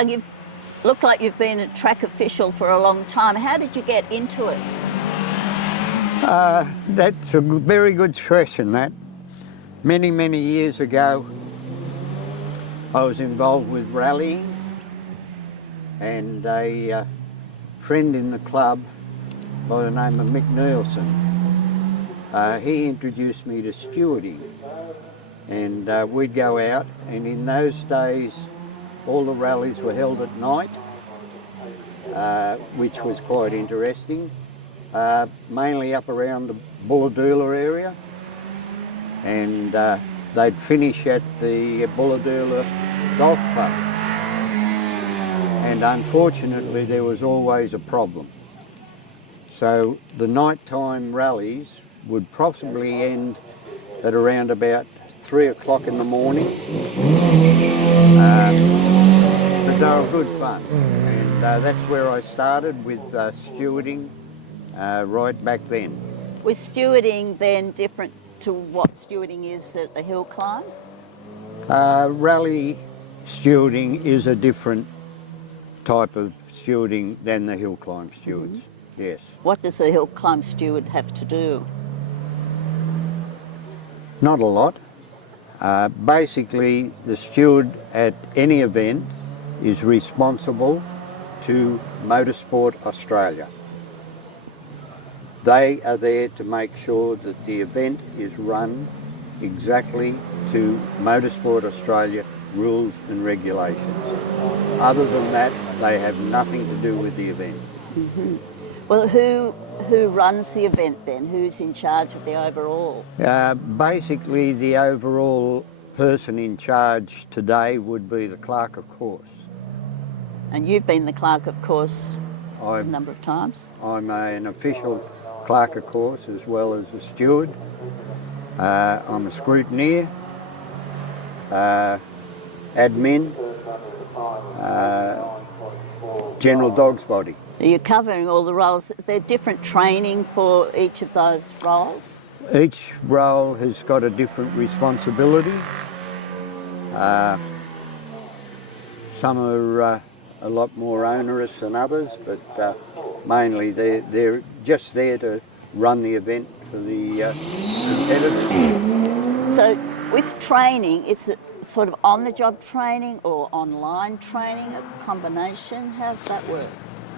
Doug, you look like you've been a track official for a long time. How did you get into it? That's a very good question, that. Many, many years ago, I was involved with rallying, and a friend in the club by the name of Mick Nielsen, he introduced me to stewarding, and we'd go out, and in those days all the rallies were held at night, which was quite interesting, mainly up around the Bulladoola area, and they'd finish at the Bulladoola Golf Club, and unfortunately there was always a problem. So the nighttime rallies would possibly end at around about 3 o'clock in the morning, but they were good fun, and that's where I started with stewarding right back then. Was stewarding then different to what stewarding is at a hill climb? Rally stewarding is a different type of stewarding than the hill climb stewards, yes. What does a hill climb steward have to do? Not a lot. Basically, the steward at any event is responsible to Motorsport Australia. They are there to make sure that the event is run exactly to Motorsport Australia rules and regulations. Other than that, they have nothing to do with the event. Well, who runs the event then? Who's in charge of the overall? Basically, the overall person in charge today would be the clerk of course. And you've been the clerk of course a number of times? I'm an official clerk of course as well as a steward. I'm a scrutineer, admin, general dog's body. You're covering all the roles. Is there different training for each of those roles? Each role has got a different responsibility. Some are a lot more onerous than others, but mainly they're just there to run the event for the competitors. So with training, it's a sort of on-the-job training or online training, a combination? How's that work?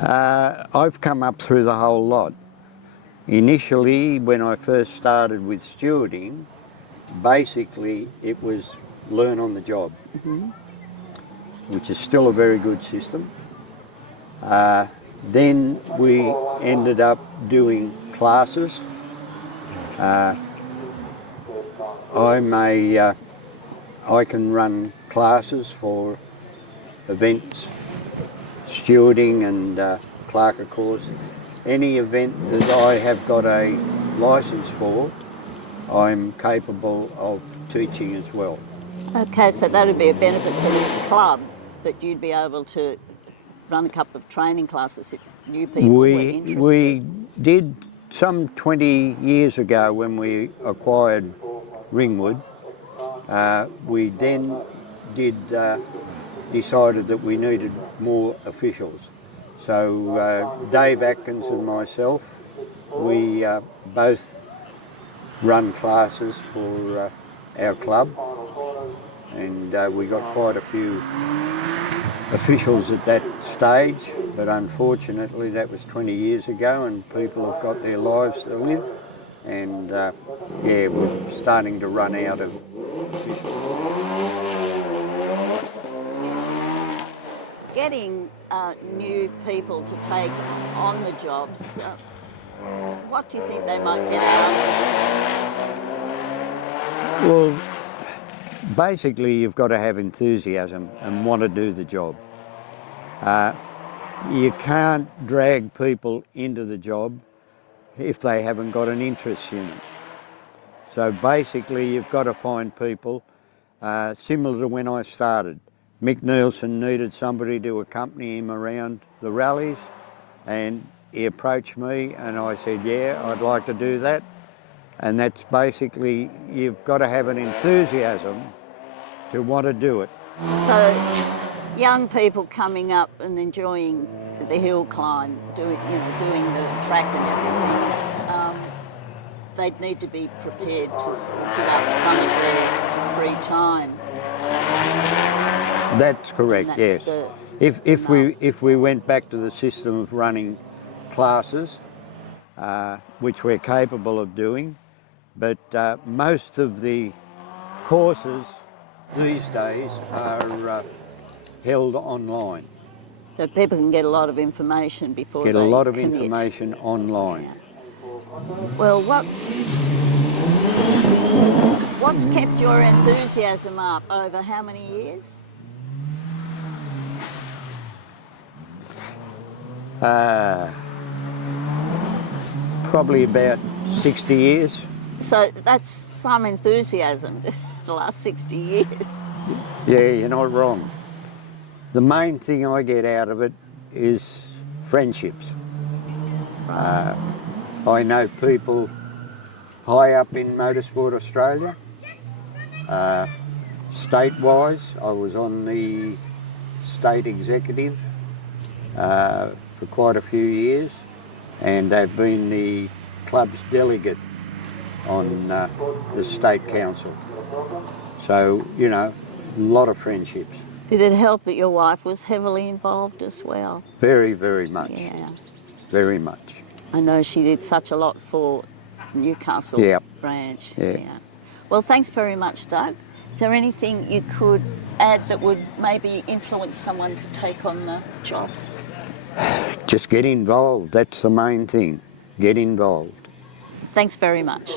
I've come up through the whole lot. Initially, when I first started with stewarding, basically it was learn on the job, which is still a very good system. Then we ended up doing classes. I can run classes for events, stewarding and clerk of course. Any event that I have got a licence for, I'm capable of teaching as well. Okay, so that would be a benefit to the club, that you'd be able to run a couple of training classes if new people were interested. We did some 20 years ago when we acquired Ringwood. We then decided that we needed more officials. So Dave Atkins and myself, we both run classes for our club, and we got quite a few officials at that stage, but unfortunately that was 20 years ago and people have got their lives to live, and yeah, we're starting to run out of officials. Getting new people to take on the jobs, what do you think they might get out of it? Well, basically you've got to have enthusiasm and want to do the job. You can't drag people into the job if they haven't got an interest in it. So basically you've got to find people, similar to when I started. Mick Nielsen needed somebody to accompany him around the rallies, and he approached me and I said, yeah, I'd like to do that. And that's basically, you've got to have an enthusiasm to want to do it. So young people coming up and enjoying the hill climb, doing the track and everything, they'd need to be prepared to give up some of their free time. That's correct, And yes. that's If we went back to the system of running classes, which we're capable of doing, but most of the courses these days are held online. So people can get a lot of information before Get they a lot of commit. information online. Yeah. Well, what's kept your enthusiasm up over how many years? Probably about 60 years. So that's some enthusiasm the last 60 years. Yeah, you're not wrong. The main thing I get out of it is friendships. I know people high up in Motorsport Australia. State-wise, I was on the state executive for quite a few years, and I've been the club's delegate on the state council. So, you know, a lot of friendships. Did it help that your wife was heavily involved as well? Very, very much. Yeah. Very much. I know she did such a lot for Newcastle Yep. branch. Yeah. Well, thanks very much, Doug. Is there anything you could add that would maybe influence someone to take on the jobs? Just get involved. That's the main thing. Get involved. Thanks very much.